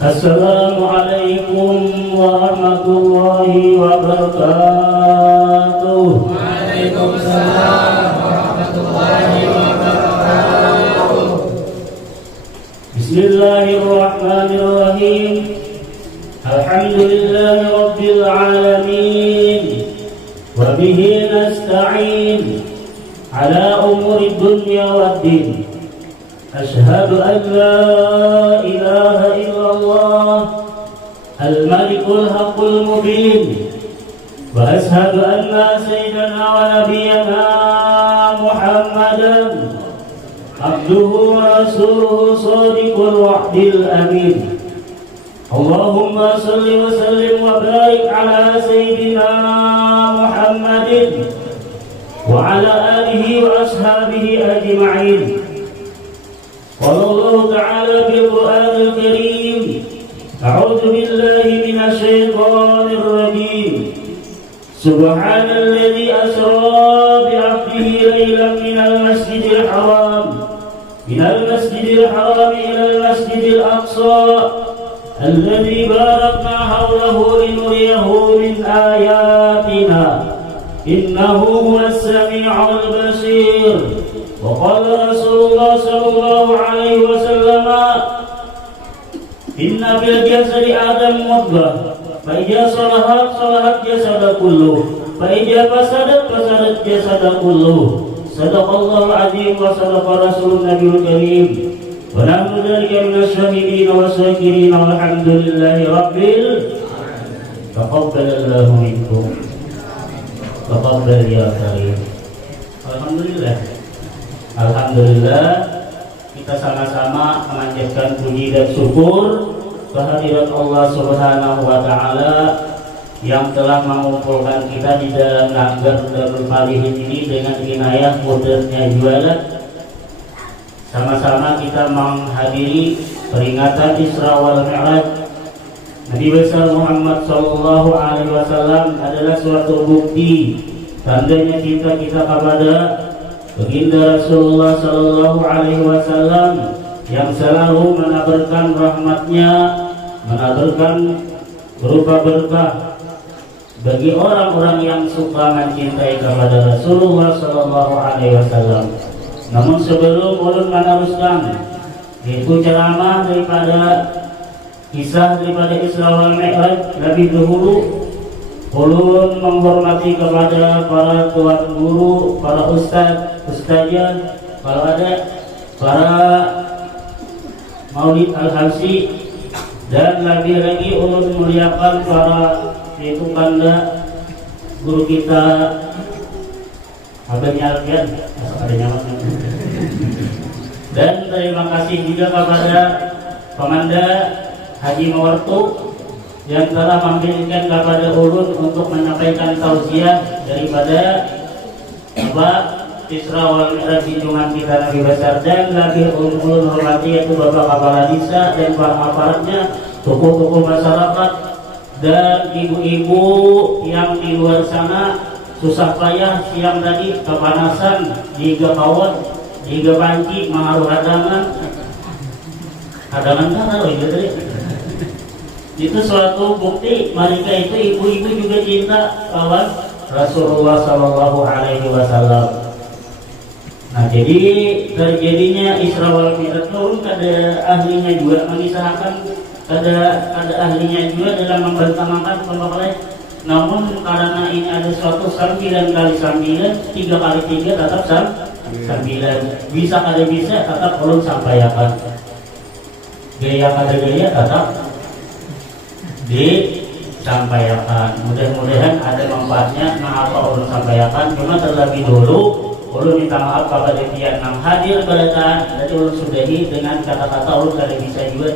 Assalamualaikum warahmatullahi wabarakatuh. Waalaikumsalam warahmatullahi wabarakatuh. Bismillahirrahmanirrahim. Alhamdulillahi rabbil alamin. Wa bihi nasta'in ala umuri dunya waddin. Ashhadu an la ilaha illallah al-malikul haqqul mubin wa ashhadu anna sayyidana wa nabiyyana Muhammadan abduhu wa rasuluhu shadiqul wa'dil amin. Allahumma salli wa sallim wa barik ala sayyidina Muhammadin wa ala alihi wa ashabihi ajma'in. قال الله تعالى في القرآن الكريم أعوذ بالله من الشيطان الرجيم سبحان الذي أسرى بعبده ليلا من المسجد الحرام إلى المسجد الأقصى الذي باركنا حوله لنريه من آياتنا إنه هو السميع البصير. وقال رسول الله صلى الله عليه وسلم إن في الجسد آدم مضغة فإذا صلحت صلحت جسد كله فإذا فسدت فسدت جسد كله. صدق الله العظيم وصدق رسول النبي الكريم ونحن ذلك من الشاهدين والشاكرين والحمد لله رب العالمين. تقبل الله منكم تقبل يا كريم. Alhamdulillah kita sama-sama memanjatkan puji dan syukur kehadirat Allah Subhanahu wa taala yang telah mengumpulkan kita di dalam Naggar Darul Falihin ini dengan inayah modernnya jualan. Sama-sama kita menghadiri peringatan Isra wal Mi'raj Nabi besar Muhammad sallallahu alaihi wasallam adalah suatu bukti tandanya cinta kita kepada Baginda Rasulullah sallallahu alaihi wasallam yang selalu menaburkan rahmatnya, menaburkan berupa berkah bagi orang-orang yang suka mencintai kepada Rasulullah sallallahu alaihi wasallam. Namun sebelum ulun meneruskan yaitu ceramah daripada kisah daripada Isra wal Mi'raj lebih dahulu, ulun menghormati kepada para tuan guru, para ustazah, kalau ada para Maulid Al-Habsi, dan lebih lagi ulun muliakan para yaitu kanda guru kita Abahnya Alfian, ada nyaman. Dan terima kasih juga kepada Pemanda Haji Mawartu yang telah memberikan kepada ulun untuk menyampaikan tausiah daripada Isra wal Mi'raj junjungan kita Nabi besar, dan lagi ulun hormati yaitu Bapak Kepala Desa dan para aparatnya, tokoh-tokoh masyarakat dan ibu-ibu yang di luar sana susah payah siang tadi kepanasan di kawat, di panci mengaruh hadangan kan itu suatu bukti mereka itu ibu-ibu juga cinta kawan Rasulullah Sallallahu Alaihi Wasallam. Nah, jadi terjadinya Isra wal Mi'raj itu ada ahlinya juga mengisahkan, ada ahlinya juga dalam membantahkan pembakalan. Namun karena ini ada suatu 9 kali 9, 3 kali 3 tetap 9. Bisa kada bisa tetap ulun sampaikan. Gaya kada gaya tetap disampaikan. Mudah-mudahan ada manfaatnya. Nah, apa ulun sampaikan. Cuma terlebih dulu ulun minta maaf kepada pihak yang hadir pada jadi ulun sudahi dengan kata-kata ulun kada bisa juga.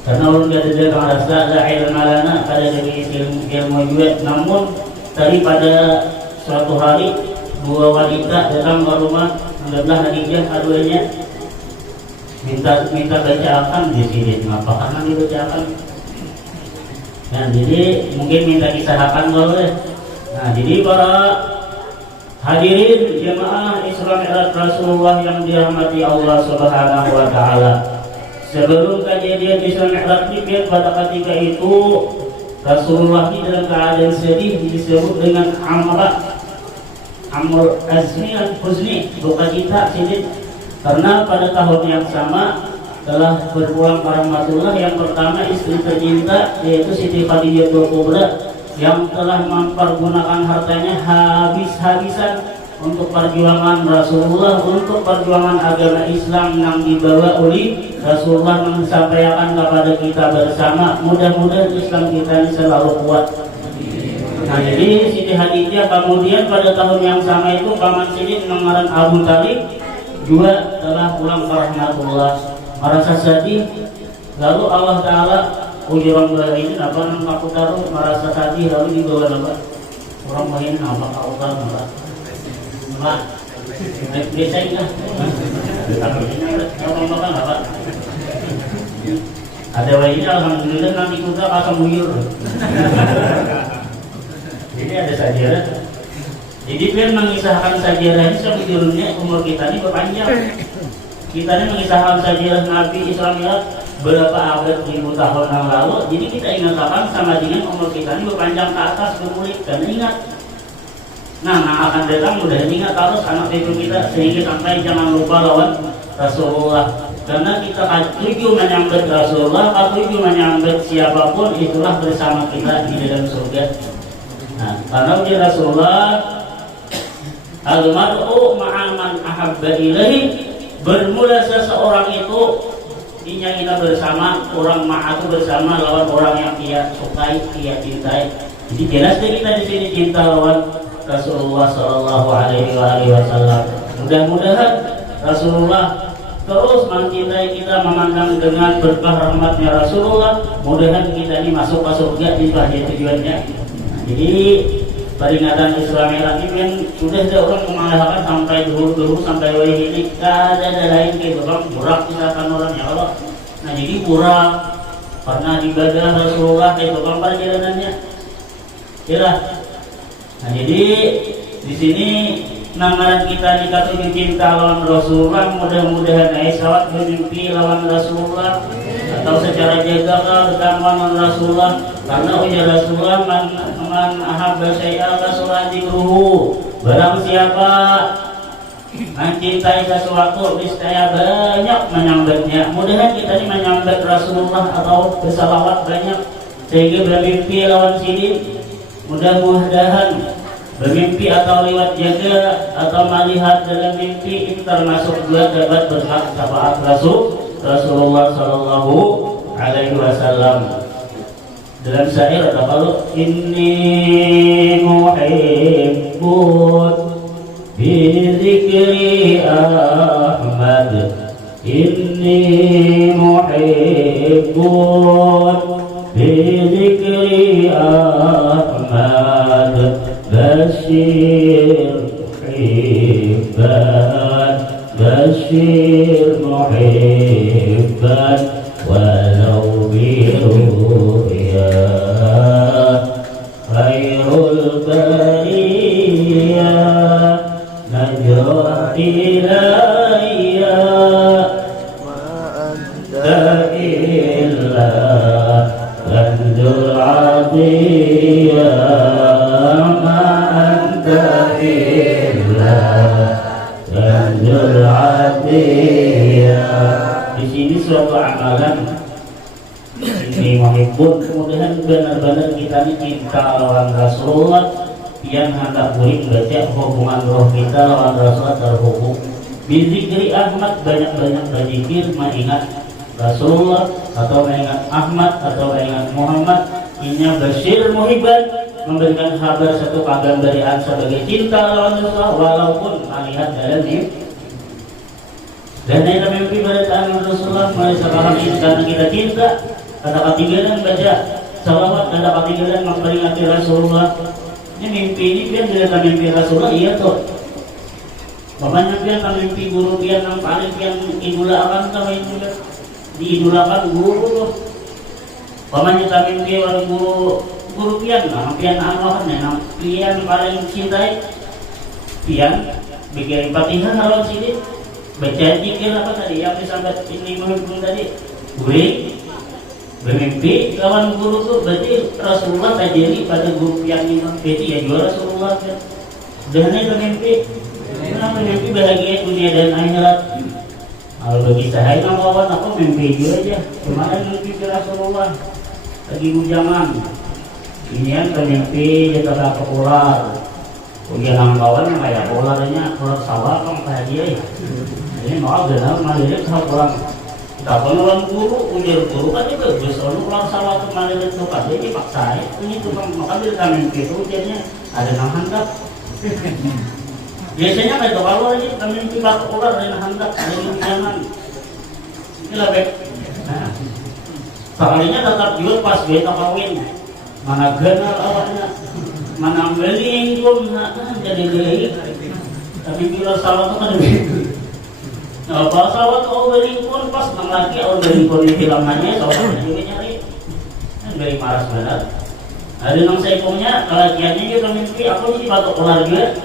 Karena ulun kada ada merasa la ilma lana, kada ada ilmu juga. Namun tadi pada suatu hari 2 wanita datang ke rumah adalah Khadijah keduanya minta bacakan di sini. Ngapa karena dibacakan? Nah, jadi mungkin minta kisahkan boleh. Nah, jadi para hadirin jemaah Isra Mi'raj Rasulullah yang dirahmati Allah Subhanahu wa taala. Sebelum kejadian Isra Mi'raj ini pada ketika itu Rasulullah ini dalam keadaan sedih disebut dengan Amr Azmi al-Huzni, duka cita sedih karena pada tahun yang sama telah berpulang ke rahmatullah yang pertama istri tercinta yaitu Siti Khadijah Kubra yang telah mempergunakan hartanya habis-habisan untuk perjuangan Rasulullah, untuk perjuangan agama Islam yang dibawa oleh Rasulullah, menyampaikan kepada kita bersama. Mudah-mudahan Islam kita ini selalu kuat. Nah, jadi Siti Khadijah kemudian pada tahun yang sama itu paman Siti mengaran Abu Talib juga telah pulang ke rahmatullah, merasa sedih. Lalu Allah Ta'ala orang lain apa nama aku taruh merasa sedih lalu dibawa nama orang lain nama aku taruh nama biasa enggak apa makan apa ada lainnya alhamdulillah nanti kita akan muyur. Jadi ada sajarah. Jadi kan mengisahkan sajarah ini sebetulnya umur kita ini berpanjang. Kita ini mengisahkan sajarah Nabi Isra Mi'raj berapa abad ribu tahun yang lalu. Jadi kita ingatkan sama dengan umur kita ini berpanjang ke atas berkulit dan ingat. Nah, akan datang mudah ingat terus anak cucu kita sehingga sampai jangan lupa lawan Rasulullah. Karena kita tuju menyambut Rasulullah, tuju menyambut siapapun itulah bersama kita di dalam surga. Nah, karena di Rasulullah al-mar'u ma'aman ahabba ilaihi, bermula seseorang itu kita bersama orang ma'atu bersama lawan orang yang dia sukai, dia cintai. Jadi jelas kita di sini cinta lawan Rasulullah Sallallahu Alaihi Wasallam. Mudah-mudahan Rasulullah terus mencintai kita, memandang dengan berkah rahmatnya Rasulullah. Mudah-mudahan kita ini masuk ke surga itu aja tujuannya. Jadi peringatan Isra Mi'raj ini kan sudah ada orang mengalahkan sampai dulu sampai wahai ini ada lain kayak bang burak misalkan orang ya Allah. Nah, jadi burak pernah ibadah Rasulullah kayak bang perjalanannya. Yalah. Nah, jadi di sini namaran kita dikatakan cinta lawan Rasulullah. Mudah-mudahan sawat bermimpi lawan Rasulullah atau secara jaga bertambah Rasulullah. Karena ujar Rasulullah man ahabba syai'a kasuradzikruhu, barang siapa mencintai sesuatu niscaya banyak menyambutnya. Mudah-mudahan kita ini menyambut Rasulullah atau bersalawat banyak sehingga bermimpi lawan sini. Mudah-mudahan bermimpi atau lewat jaga atau melihat dalam mimpi itu termasuk juga dapat berhak syafaat Rasulullah Sallallahu Alaihi Wasallam. Dalam syair ada kalau inni muhibbun bi dzikri Ahmad, inni muhibbun bi dzikri Ahmad, bashir hibban bashir muhibban walau biruya khairul bariyah najwa ilayya anta illa kanzul adiyah ma Tanjul Atiyah. Di sini suatu amalan ini muhibbun, kemudian benar-benar kita ini cinta lawan Rasulullah yang hendak boleh baca hubungan roh kita lawan Rasulullah terhubung. Bizikri Ahmad, banyak-banyak berzikir mengingat Rasulullah atau mengingat Ahmad atau mengingat Muhammad. Ini Bashir Muhibban, memberikan kabar satu pagambarian sebagai cinta lawan Rasulullah walaupun melihat dalam mimpi. Dan dalam mimpi beritaan Rasulullah mulai sekarang ini karena kita cinta, kata ketinggalan baca salawat, kata ketinggalan memperingati Rasulullah. Ini mimpi ini biar dalam mimpi Rasulullah, iya tuh. Bapaknya biar dalam mimpi guru biar yang paling yang idolakan sama itu diidolakan guru tuh. Bapaknya dalam mimpi orang guru pian, nah pian anohannya, nah pian paling cintai, pian bikin Fatihah lawan sini. Baca zikir apa tadi yang disampaikan ini menghimpun tadi boleh bermimpi lawan guru tuh berarti Rasulullah tajiri pada guru yang mimpi ya juga Rasulullah kan dan itu mimpi mimpi bahagia dunia dan akhirat. Kalau bagi saya kawan aku mimpi juga aja kemarin mimpi Rasulullah lagi bujangan ini yang mimpi dia tetap ular ujian kawan yang kayak ularnya ular sawah kan bahagia ya. Ini maaf benar, malilit sama pulang. Kita orang guru, ujar guru kan itu bagus. Orang pulang sawah tuh malilit tuh kan, jadi paksa. Ini tukang makan di taman itu, ujarnya ada yang handap. Biasanya kayak itu kalau aja taman itu bak ular ada yang handap, ada yang jangan. Ini lebih. Sekalinya tetap juga pas beta kawin. Mana genar awalnya, mana beli pun, jadi beli. Tapi bila sawah tuh kan begitu. Nah, pesawat overingkun pas lagi overingkun di filmnya soalnya juga nyari kan dari maras benar. Ada yang saya punya kelakiannya juga mimpi aku sih batuk ular juga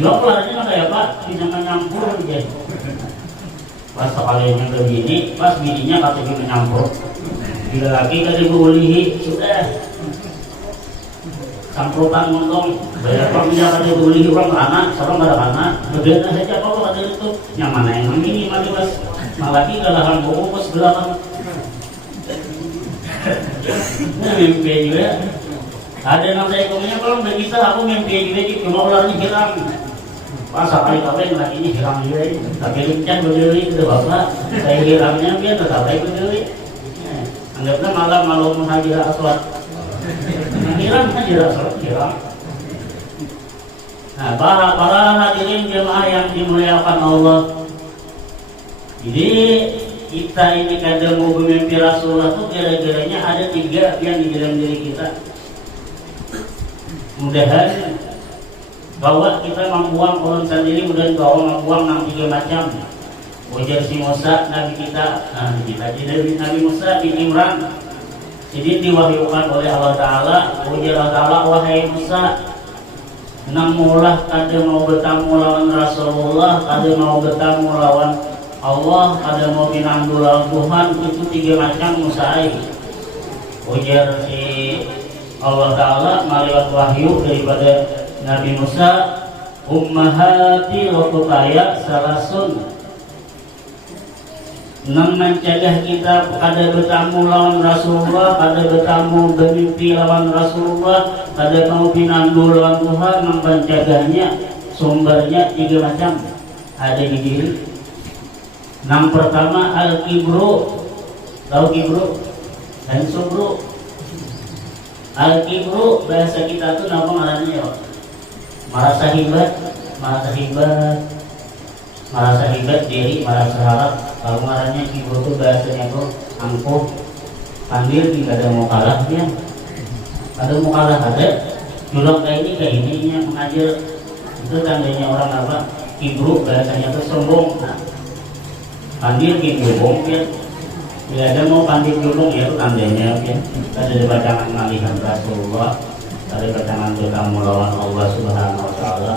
ularnya kan kayak apa bisa menyampur aja pas sekalinya ke bini pas bininya katanya menyampur bila lagi tadi bulihi sudah samputan ngomong banyak orang menjaga bulihi orang anak seorang ada anak berbeda saja kalau ada itu yang mana yang ini mati mas malaki kalahan buku pas belakang nah mimpi juga ada yang saya komennya kalau begitu aku mimpi juga cuma ularnya hilang pas kali-kali lagi ini hilang juga tapi lincah berdiri itu bapak saya hilangnya biar tetap baik berdiri anggapnya malam malam menghadiri aswad hilang kan hilang. Nah, para hadirin jemaah yang dimuliakan Allah. Jadi kita ini kadang mau bermimpi Rasulullah tuh gara-garanya ada 3 yang di dalam diri kita. Mudahan bahwa kita membuang orang sendiri, mudahan bahwa membuang 3 macam. Ujar si Musa Nabi kita, Nabi Musa bin Imran. Jadi diwahyukan oleh Allah Ta'ala, ujar Allah Ta'ala, wahai Musa, namulah kada mau bertamu lawan Rasulullah, kada mau bertamu lawan Allah, kada mau pinandu lawan Tuhan, itu 3 macam Musa. Ujar si Allah Ta'ala melihat wahyu daripada Nabi Musa, ummahati lokutaya salasun. Mencegah kita kada bertamu lawan Rasulullah, kada bertamu bermimpi lawan Rasulullah, kada mau pinandu lawan Tuhan, mencegahnya sumbernya 3 macam ada di diri. Yang pertama al-kibru, tahu kibru dan subru. Al-kibru bahasa kita tuh nama ngarannya ya, merasa hebat diri, merasa harap. Kalau marahnya kibru itu bahasanya tuh angkuh, pandir, tidak ada mau kalah dia. Ada mau kalah ada, julok kayak ini yang mengajar itu tandanya orang apa? Kibru bahasanya tuh sombong. Nah, pandir kibru ya. Tidak ada mau pandir julung ya itu tandanya ya. Ada bacaan malihan Rasulullah, ada bacaan bertamu lawan Allah Subhanahu Wa Taala.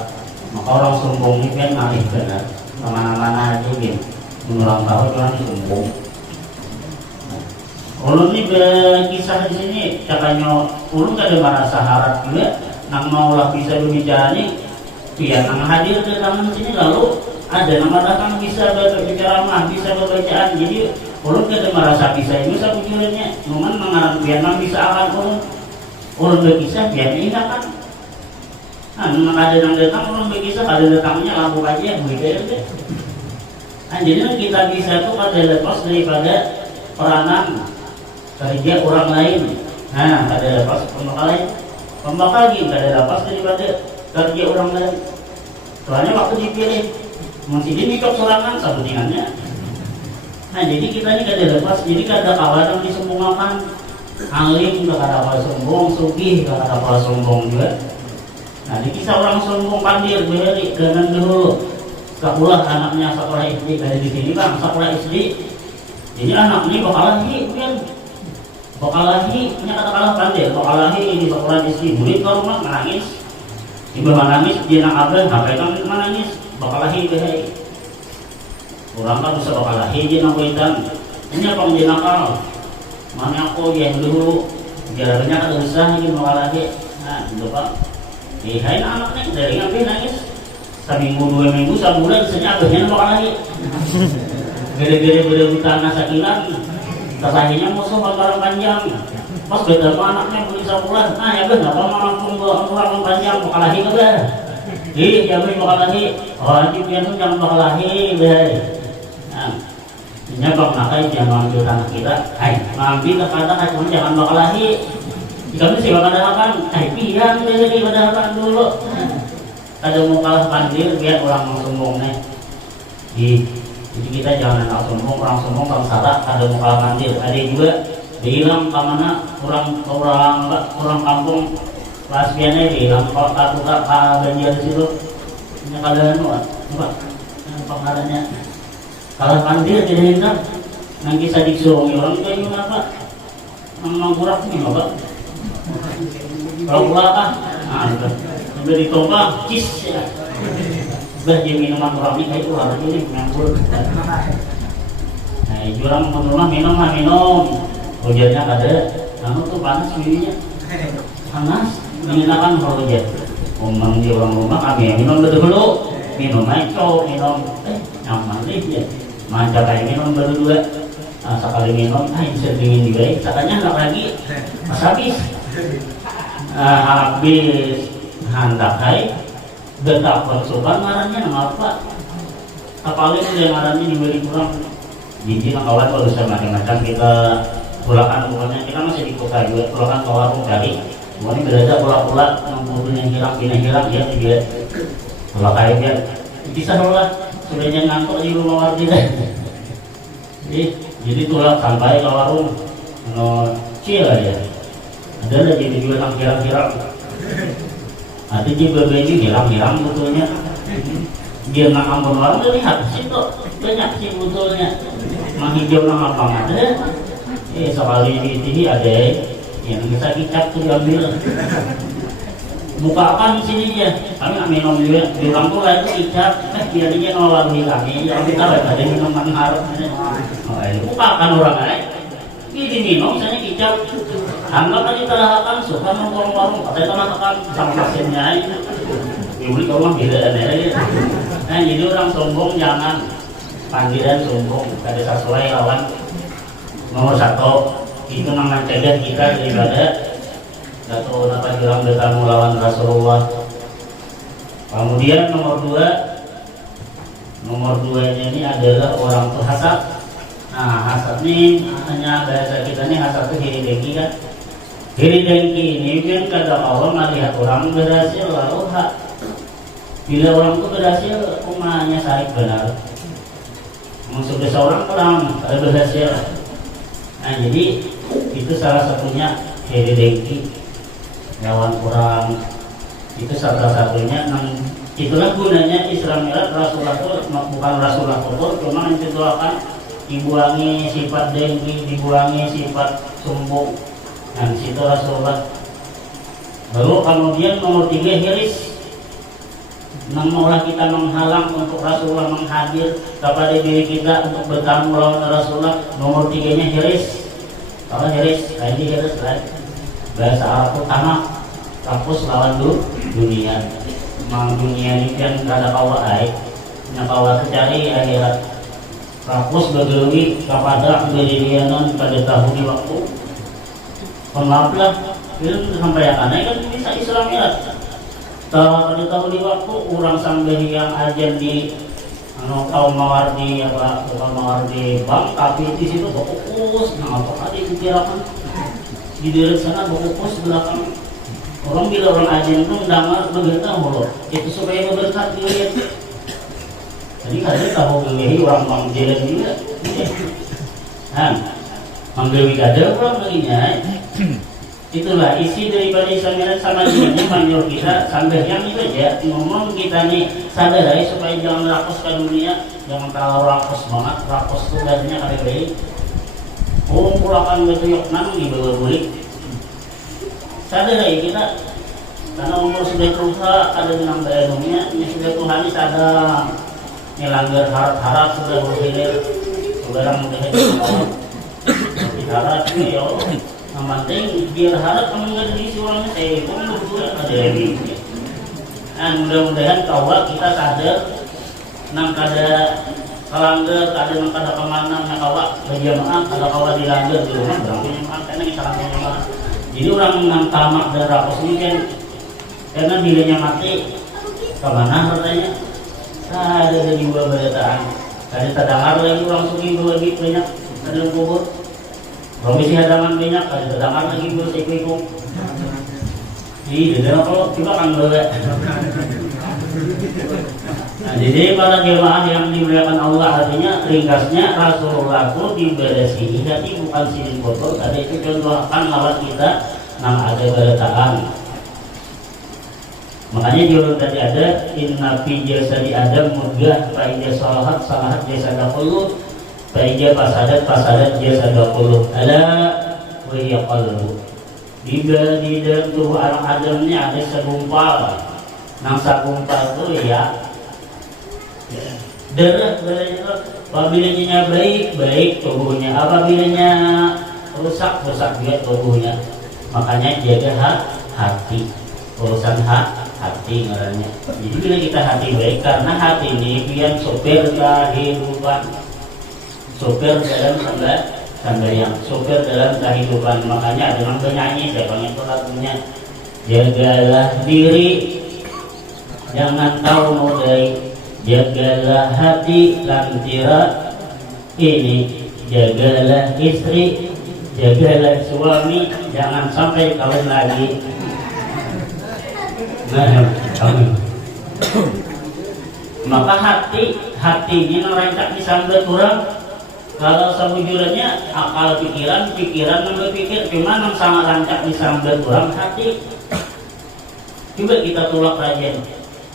Maka orang sombong ini kan malih benar, kemana-mana aja gitu. Mengulang tahun orang sombong. Ulun ini berkisah di sini, caranya ulun kada merasa harap juga, nang maulah bisa berbicara ini Biar nama hadir ke tangan sini, lalu ada nama datang bisa berceramah, bisa berbacaan. Jadi ulun kada merasa bisa ini saya bujurnya, cuman mengarang biar nama bisa akan ulun berkisah biar ingat kan. Nah, ada yang datang ulun berkisah, ada datangnya lampu aja begitu. Nah, jadi kita bisa itu kada lepas daripada peranan kerja orang lain. Nah, kada lepas pembakal gitu, kada lepas daripada kerja orang lain. Soalnya waktu dipilih masih dimikok sorangan sabunannya. Nah, jadi kita ini kada lepas, jadi kada kawan yang disombongkan. Alim kada kalah sombong, sugih kada kalah sombong juga. Nah, di kisah orang sombong pandir beri dengan dulu. Sekolah anaknya sekolah SD dari di sini bang, sekolah SD. Jadi anak ini bakal lagi, kan? Bakal lagi, punya kata-kata pandir, bakal lagi di sekolah SD. Murid ke rumah menangis, ibu menangis, dia nak abang, sampai kan menangis, bakal lagi behai. Orang kan bisa bakal lagi dia nak wedan. Ini apa dia nakal? Mana aku yang dulu, jalannya kada usah ini bakal lagi. Nah, itu pak. Hai anaknya dari ngambil nangis. Seminggu, 2 minggu, sebulan, senyap, abahnya bakal lagi. Gede-gede berebutan nasakilan, terlahirnya musuh barang panjang. Pas beda sama anaknya beli sebulan, nah ya ben, apa mampu orang panjang bakal lagi ke ben? Ih, ya ben bakal lagi. Oh, nanti pian pun jangan bakal lagi, ben. Nah, ini bang nakai jangan ambil tanah kita. Hai, ngambil kata cuma jangan bakal lagi. Jika sih bakal dahakan, pian jadi badahakan dulu. Kada mau kalah pandir biar orang sombong nih. Jadi kita jangan nak sombong, orang sombong kalau salah kada mau kalah pandir. Ada juga bilang kemana orang kampung pas biasanya bilang kota banjir di situ. Ini kada coba pengarahnya kalah pandir jadi hendak nang kisah diksuungi orang kayu apa? Nang kurak ni apa? Kalau apa? Beri tombak, cis ya. Bah dia minuman murami kayak itu harus ini nganggur. Nah, jurang rumah minum. Hujannya kada, anu tuh panas minumnya. Panas, mengenakan hujan. Ngomong di orang rumah kami minum dulu. Minum aja, minum. Nyaman deh ya. Manja kayak minum berdua. Sekali minum, bisa dingin juga. Katanya nggak lagi, pas habis. Habis hendak hai detak persoban ngarannya apa apalagi dia ngarannya diberi kurang jadi kawan kalau bisa macam-macam kita pulakan bukannya kita masih di kota juga pulakan ke warung cari ini berada pula-pula yang hilang ya juga pula kayak dia bisa lah sudah jangan ngantuk di rumah warga jadi tulak sampai ke warung cil aja ada lagi juga yang kira-kira ada juga baju hilang betulnya dia nak ampun warung dia lihat situ banyak sih betulnya menghijau nang apa ada sekali di ada yang bisa kicap tuh diambil buka apa di sini dia kami nak minum juga di orang tua itu kicap dia nolak kami yang kita ada minuman harus buka kan orang ini minum misalnya kicap anggap aja terlahakan suka nongkrong-nongkrong katanya terlahakan sama mesinnya dibeli ke rumah beda aneh nah jadi orang sombong jangan panggilan sombong kada sesuai lawan nomor 1 itu mencegah kita daripada atau apa jurang bertamu lawan Rasulullah. Kemudian nomor 2 ini adalah orang terhasad. Nah, hasad ini hanya bahasa kita ini hasad itu hiri dengki kan. Hiri dengki ini kan kadang orang melihat orang berhasil lalu bila orang itu berhasil umahnya sarik benar. Maksud seorang orang berhasil. Nah, jadi itu salah satunya hiri dengki lawan orang itu salah satunya. Itulah gunanya Isra Mi'raj Rasulullah itu bukan Rasulullah itu cuma mencontohkan dibuangi sifat dengki, dibuangi sifat sombong. Nah, situ Rasulullah. Lalu kemudian nomor 3 hiris. Maulah kita menghalang untuk Rasulullah menghadir kepada diri kita untuk bertamu lawan Rasulullah. Nomor 3-nya hiris. Kalau hiris, ini hiris lah. Bahasa Arab utama kampus lawan dunia. mang dunia ini kan kada kawa aik nakawa cari akhirat kapus begewi kapada berdirianan pada tahun di waktu pemaaf lah itu sampai yang aneh kan bisa Islam ya pada tahun di waktu orang sampai yang ajan di kaum mawardi apa kaum mawardi bank tapi di situ fokus nah apa tadi dikirakan di daerah sana fokus belakang orang bila orang ajan itu mendengar beritahu itu supaya berkat dilihat jadi kadang tahu memilih orang manggilan juga manggilan kadang orang begini itulah isi daripada Islam sama ini manjur kita sambil yang itu aja ngomong kita nih sadar supaya jangan rakus ke dunia jangan kalau rakus banget rakus itu banyak kali baik pulakan betul yuk nang di bawah bulik sadar kita karena umur sudah berusaha ada yang bayarnya ini sudah Tuhan ini sadar melanggar harap-harap sudah berhilir sudah mudah harap ini ya Allah yang penting biar harap kamu nggak jadi suaranya kamu sudah ada lagi dan mudah-mudahan kawa kita sadar nang kada kelanggar kada nang kada kemana nang kawa berjamaah kada kawa dilanggar di rumah berarti memang karena kita akan jamaah jadi orang nang tamak dan rakus ini kan karena bilanya mati kemana hartanya ada jiwa berataan ada terdengar lagi orang suki lagi banyak ada kubur promisi hadaman banyak ada terdengar lagi bersekiku jadi kalau kita akan boleh nah, jadi para jemaah yang dimuliakan Allah artinya ringkasnya Rasulullah itu diberesihi jadi bukan sidin kotor tadi itu contohkan lawat kita nang ada berataan makanya jurun tadi ada inna fi jasadi adam mudghah fa idza salahat salahat jasada kullu fa idza fasadat jasada kullu ala wa hiya qalbu di dalam tubuh anak Adam ini ada segumpal nang segumpal itu ya darah itu apabila baik tubuhnya apabila rusak juga tubuhnya makanya jaga hati urusan hati ngarannya. Jadi bila kita hati baik karena hati ini biar sopir kehidupan, sopir dalam sambayang, sopir dalam kehidupan. Makanya ada yang penyanyi, saya panggil itu lagunya, jagalah diri, jangan tahu modai, jagalah hati lantira ini, jagalah istri, jagalah suami, jangan sampai kawin lagi. Maka hati ini merancak disambil kurang kalau sebujurannya akal pikiran yang berpikir cuma yang sangat rancak disambil kurang hati coba kita tolak rajin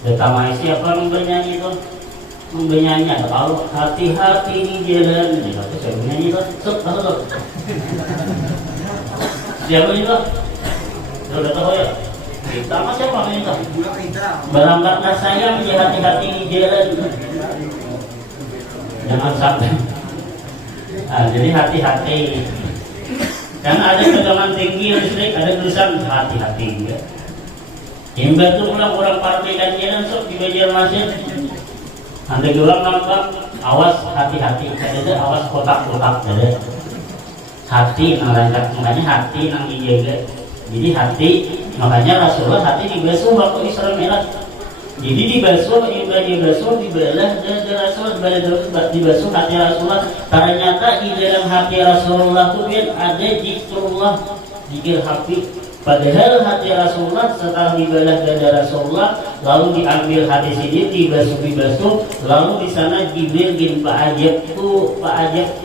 pertama siapa yang bernyanyi itu membernyanyi kalau hati-hati di jalan ini saya bernyanyi itu siapa itu sudah tahu ya kita masih apa ini tuh? Berangkatlah sayang di hati-hati di jalan. Jangan sampai. Nah, jadi hati-hati. Karena ada tegangan tinggi listrik, ada tulisan hati-hati. Hingga itu orang partai dan jalan sok di meja masjid. Nanti orang nampak, awas hati-hati. Ada awas kotak-kotak. Hati nang rancak, makanya hati nang dijaga. Jadi hati makanya Rasulullah hati dibasuh waktu Isra Mi'raj. Jadi dibasuh dibelah dan Rasulullah dibasuh hati Rasulullah. Ternyata di dalam hati Rasulullah itu ada zikrullah, zikir hati. Padahal hati Rasulullah setelah dibelah dada Rasulullah lalu diambil hati sini dibasuh lalu di sana Jibril bin Pak Ajab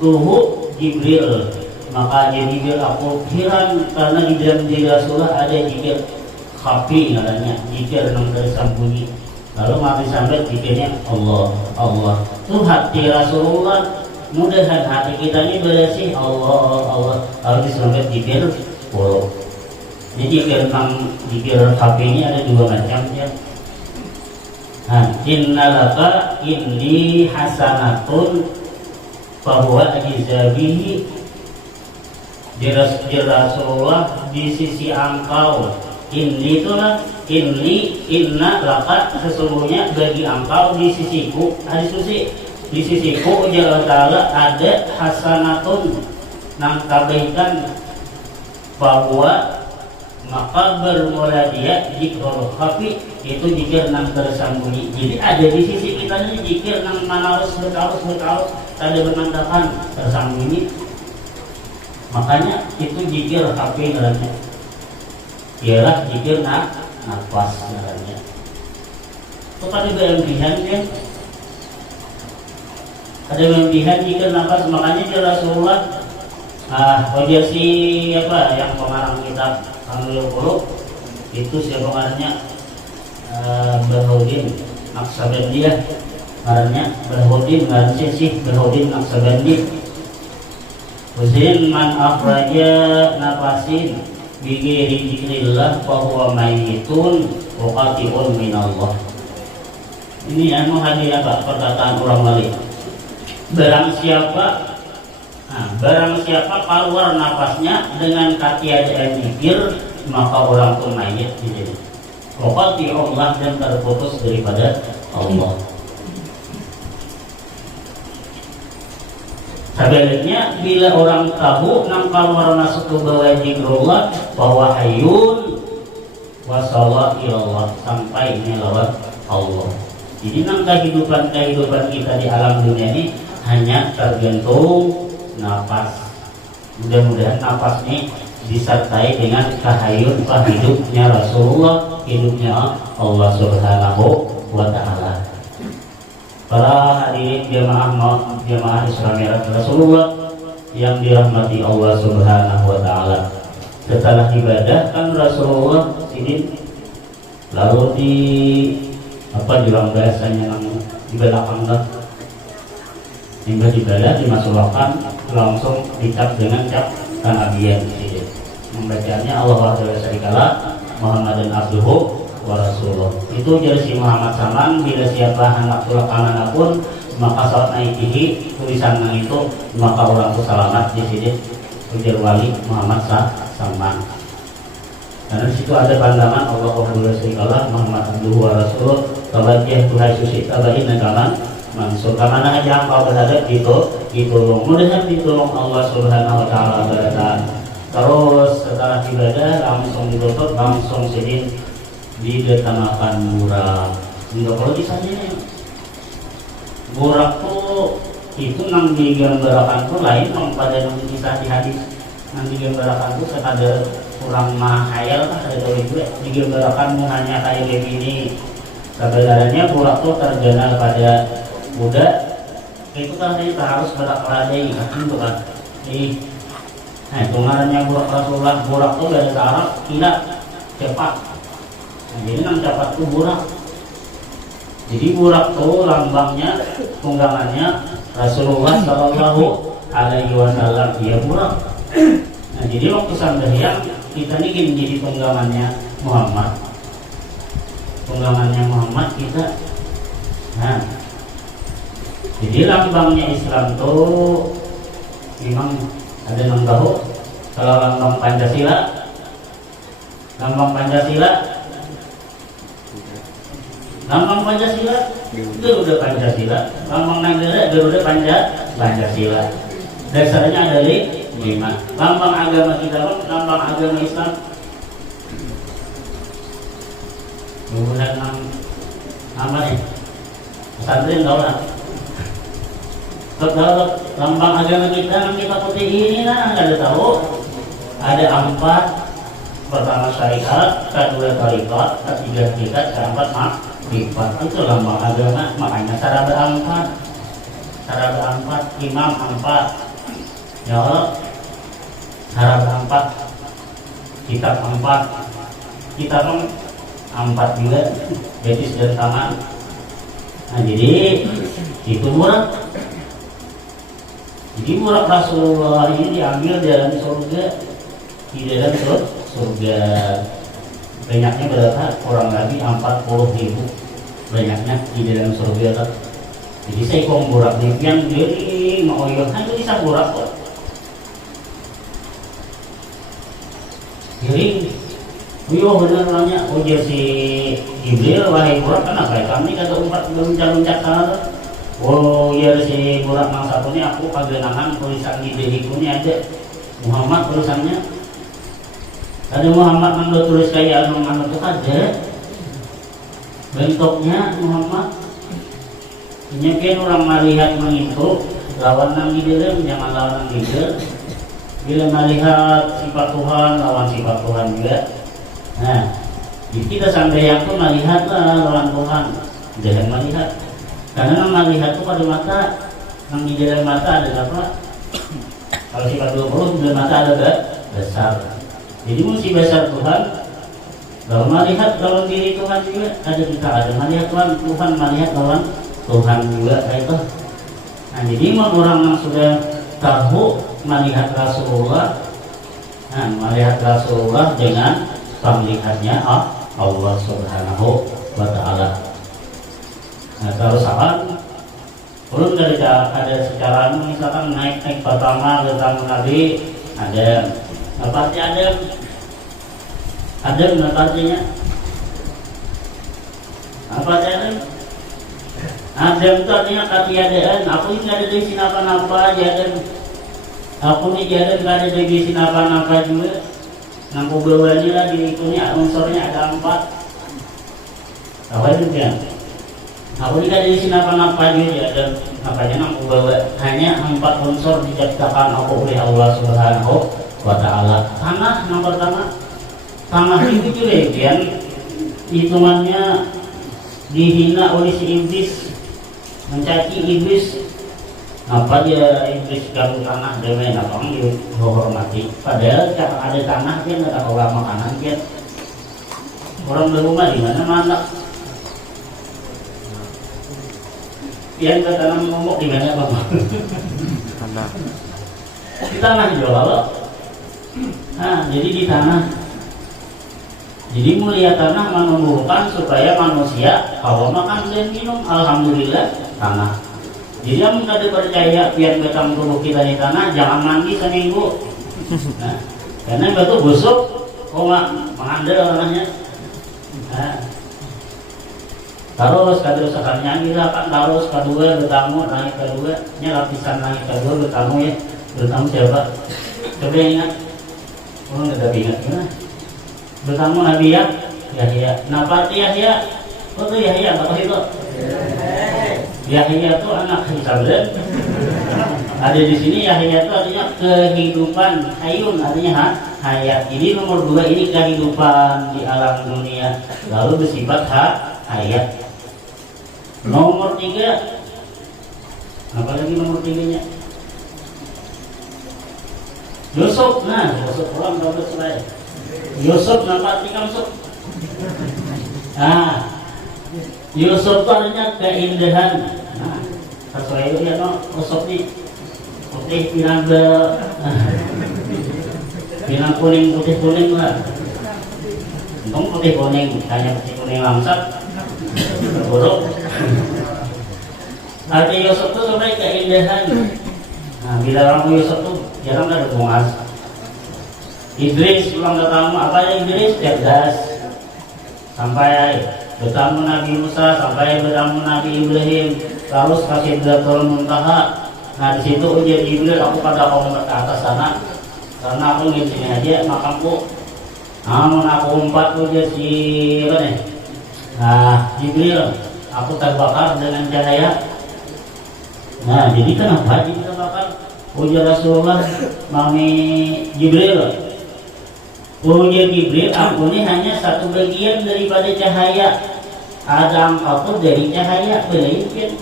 tuhu Jibril. Maka jadi aku heran karena di dalam diri Rasulullah ada zikir khafi namanya, zikir yang tersembunyi. Lalu mati sampai zikirnya Allah. Itu hati Rasulullah, mudahan hati kita ini bersih Allah. Lalu disambut zikir puluh. Jadi zikir khafi ini ada dua macam ya. Innalaka inni hasanatun fahuwa ajizabihi. Di Rasulullah di sisi engkau Inni itulah inna laka sesungguhnya bagi engkau di sisiku, hadis kursi di sisiku jalla ta'ala ada hasanatun nang kebaikan, bahwa maka bermula dia zikrul khafi itu zikir nang tersembunyi. Jadi ada di sisi kita ini zikir nang manarus berkaus ada bermandakan tersembunyi. Makanya itu zikir khafi namanya. Ialah zikir nafas namanya. Itu ada berlebihan ya. Ada berlebihan zikir nafas, makanya dia Rasulullah wajar si apa yang pengarang kitab Kanul Qulub itu siapa pengarangnya, Bahauddin Naqsabandi, pengarangnya Bahauddin, pengarangnya sih Bahauddin Naqsabandi. Usin man akhraja nafasin bighairi dzikrillah fa huwa mayyitun wa qati'un minallah. Ini anu hadir apa perkataan orang wali. Barang siapa keluar nafasnya dengan ketiadaan zikir, maka orang itu mayit jadi. Waqati Allah dan terputus daripada Allah. Sebaliknya bila orang tahu nang keluar masuk ke bawah zikrullah bahwa hayyun wasalla ilallah sampai melawat Allah. Jadi nang kehidupan kita di alam dunia ini hanya tergantung nafas. Mudah-mudahan nafas ini disertai dengan tahayyul hidupnya Rasulullah, hidupnya Allah Subhanahu wa Ta'ala. Para hadirin jamaah Islam Rasulullah yang dirahmati Allah Subhanahu wa Ta'ala. Setelah ibadah kan Rasulullah ini lalu di bilang bahasanya di belakang hingga ibadah dimasukkan langsung dicap dengan cap kanabian. Membacanya Allah wa ta'ala Muhammadan abduhu wa rasuluh. Itu jadi si Muhammad Saman bila siapa anak tulak kanan pun maka salat naikihi tulisan yang itu maka orang itu selamat di sini. Ujar wali Muhammad Saman. Karena di situ ada pandangan Allah wa ta'ala Muhammad abduhu wa rasuluh. Tabajih Tuhan suci tabahin nagaman mansur kemana aja engkau berada ditolong, mudah ditolong Allah Subhanahu wa Ta'ala berada. Terus setelah ibadah langsung ditutup, langsung sedih didatangkan burak. Enggak perlu disana. Burak tuh itu nang digambarkan tuh lain nang pada nang kisah di hadis. Nang digambarkan tuh sekadar kurang mahayal kan ada itu digambarkan hanya kayak begini. Sebenarnya burak tuh terkenal pada budak itu kan kita harus berakladai itu kan. Nah itu ngarannya burak Rasulullah. Burak tuh dari Arab tidak cepat. Nah, jadi nang cepat tuh burak. Jadi burak tuh lambangnya tunggangannya Rasulullah Sallallahu Alaihi Wasallam dia burak. Nah jadi waktu sambil kita ini ingin jadi tunggangannya Muhammad. Tunggangannya Muhammad kita. Nah jadi lambangnya Islam tuh memang ada yang tahu. Kalau lambang Pancasila Garuda Pancasila, lambang negara Garuda Pancasila. Dasarnya ada 5. Lambang agama kita pun lambang agama Islam. Kemudian nama nih pesantren tahu lah. Kalau lambang agama kita putih ini ada tahu. Ada 4. Pertama syariat, kedua tarikat, ketiga kita, keempat makrifat. Itu lambang agama. Makanya cara berempat, imam 4, ya Allah, cara berempat, kitab 4, kitab 4 juga, betis dan tangan. Nah jadi itu murah. Jadi murah Rasulullah ini diambil dalam surga, di dalam surga. Banyaknya berapa? Kurang lebih 40.000 banyaknya di dalam surga. Jadi saya kong burak yang jadi mau yang kan bisa burak kok. Jadi Wih, bener nanya, ujar si Jibril, wahai burak, kenapa ya kami kata umpat beruncak-uncak sana. Oh, iya si burak mangsa ini aku kagenangan tulisan di diriku ini aja Muhammad tulisannya. Ada Muhammad nang tulis kayak anu tuh aja. Bentuknya Muhammad. Mungkin orang melihat mengintu lawan nang didelem, jangan lawan nang didelem. Bila melihat sifat Tuhan, lawan sifat Tuhan juga. Nah, kita sampai yang pun melihatlah lawan Tuhan, jangan melihat. Karena melihat itu pada mata, yang di dalam mata ada apa? Kalau sifat 20 di dalam mata ada besar. Jadi mesti besar Tuhan. Kalau melihat lawan diri Tuhan juga ada kita ada melihat Tuhan melihat lawan Tuhan juga kayak itu. Nah, jadi orang yang sudah tahu melihat Rasulullah, nah, melihat Rasulullah dengan pemlihatnya Allah Subhanahu wa Ta'ala. Nah, kalau sahabat belum dari ada secara misalkan naik pertama ketemu Nabi ada apa sih ada artinya apa sih ada itu artinya ketiadaan. Aku ini ada di sini apa-apa jadan aku ini jadan gak ada di sini apa-apa juga. Nampu bawahnya lagi itunya unsurnya ada 4. Apa itu kan? Aku ini ada di sini apa-apa juga ada makanya nampu bawah hanya 4 unsur diciptakan aku oleh Allah Subhanahu wa Ta'ala. Tanah yang pertama, tanah itu juga hitungannya dihina oleh si iblis, mencaci iblis. Apa dia iblis garu tanah demen apa yang dihormati. Padahal kalau ada tanah kan ada orang makanan kan. Orang berumah di mana-mana. Yang bertanam ngomong di mana Bapak? Tanah. Di tanah juga Bapak. Nah, jadi di tanah. Jadi mulia tanah menumbuhkan supaya manusia kalau makan dan minum alhamdulillah tanah. Jadi yang kada percaya biar bekam tubuh kita di tanah jangan mandi seminggu. Nah, karena batu busuk, mengandel tanahnya. Nah, terus nyanyi lah kan terus kedua bertamu naik kedua, nya lapisan naik kedua bertamu ya, bertamu siapa? Coba ingat, orang tidak ingat gimana? Bertamu Nabi Yahya. Kenapa Yahya? Oh tuh Yahya apa itu? Yahya itu anak Isabel. Ada di sini Yahya itu artinya kehidupan, hayun artinya hayat. Jadi nomor 2 ini kehidupan di alam dunia. Lalu bersifat hayat. Nomor 3, apa lagi nomor 3-nya? Yusuf. Nah, Yusuf orang tahu selesai. Yusuf nampak tinggal Yusuf. Nah, Yusuf itu artinya keindahan. Nah, sesuai itu ya no, Yusuf nih putih pinang kuning putih kuning lah. Untung putih kuning, hanya putih kuning langsat. Buruk. Arti Yusuf itu sampai keindahan. Nah, bila orang Yusuf itu jarang ada bungas. Idris ulang ketemu apa ya Idris? Cerdas. Sampai bertemu Nabi Musa, sampai bertemu Nabi Ibrahim, terus kasih Sidratul Muntaha. Nah di situ ujian Jibril, aku pada mau ke atas sana, karena aku ingin sini aja makamku. Namun aku umpat ujian si apa nih? Nah Jibril, aku terbakar dengan cahaya. Nah jadi kenapa Jibril terbakar? Ujian Rasulullah, mami Jibril. Ujian Jibril, aku ini hanya satu bagian daripada cahaya. Ada engkau dari cahaya, belain.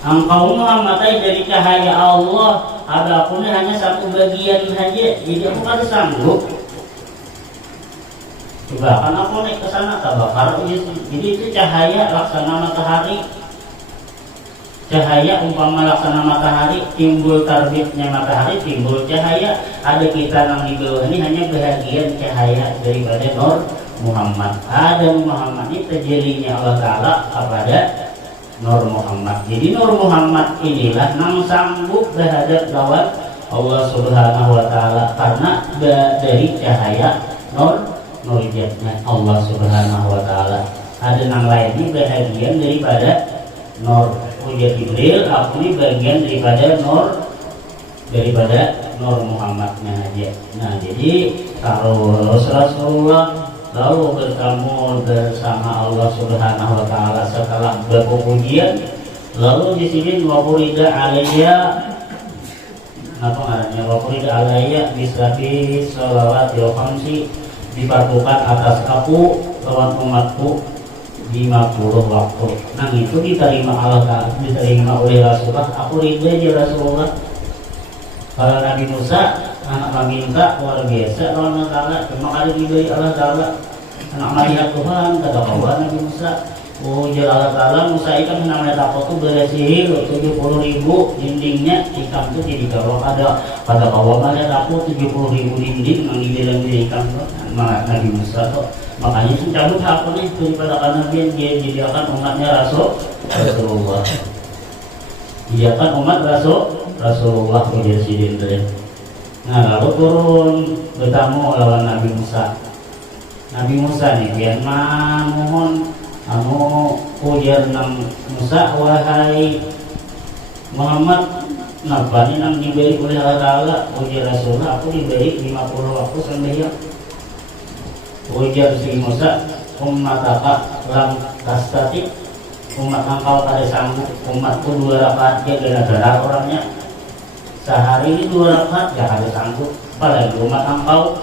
Engkau mengamati dari cahaya Allah. Ada aku ini hanya satu bagian saja. Jadi aku kan sanggup. Coba kan aku naik ke sana terbakar. Jadi itu cahaya laksana matahari. Cahaya umpama laksana matahari, timbul terbitnya matahari, timbul cahaya. Ada kita yang di bawah ini hanya bahagian cahaya daripada Nur Muhammad. Ada Muhammad ini terjadinya Allah Ta'ala kepada Nur Muhammad. Jadi Nur Muhammad inilah yang sanggup berhadap lawan Allah Subhanahu wa Ta'ala karena dari cahaya Nur nurjatnya Allah Subhanahu wa taala. Ada yang lain ini bagian daripada nur ujar Jibril, aku ini bagian daripada nur Muhammadnya aja. Nah, jadi kalau Rasulullah lalu bertemu bersama Allah Subhanahu wa taala setelah berpujian, lalu di sini wafurida alayya, apa namanya, wafurida alayya bisrafi sholawat khamsi, dipakukan atas aku lawan umatku 50 waktu. Nah, itu diterima Allah Ta'ala, diterima oleh Rasulullah. Aku ridha ya Rasulullah. Kalau Nabi Musa anak minta luar biasa Allah Ta'ala, cuma kali diberi Allah Ta'ala anak melihat Tuhan, kata kawan Nabi Musa. Ujar Allah Ta'ala, Musa ikan namanya takut tuh bersihir 70.000 dindingnya ikan tuh jadi kalau pada kawan melihat takut 70.000 dinding yang dibilang di ikan tuh Nabi Musa tuh. Makanya itu cabut aku nih daripada karena dia jadikan umatnya Rasulullah. Jadikan umat Rasulullah presiden. Nah, lalu turun bertemu lawan Nabi Musa. Nabi Musa nih biar mohon ujar nang Musa, wahai Muhammad, napa ini nang diberi oleh Allah Ta'ala. Ujar Rasulullah, aku diberi 50 waktu sembahyang. Ujar si Musa, ummataka lam tastati, umat engkau pada sanggup. Umatku 2 rakaat ya gara-gara orangnya sehari ini 2 rakaat ya ada sanggup. Apalagi umat engkau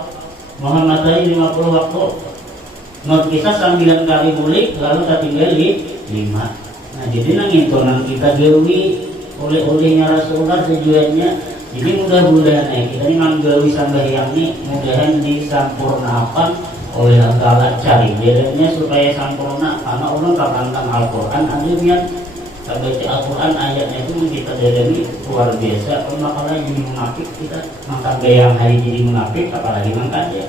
Muhammad tadi 50 waktu. Not kita 9 kali mulik lalu kita tinggal di 5. Nah, jadi nang kita gawi oleh-olehnya Rasulullah tujuannya. Jadi mudah-mudahan kita ini manggawi sambahyang ini mudahan disampurnakan oleh Allah Ta'ala, cari bedanya supaya sempurna. Karena orang terkantang Al-Quran akhirnya baca Al-Quran ayatnya itu kita dadani luar biasa. Makalah jadi munafik kita makan gayang hari jadi munafik, apalagi makan ya.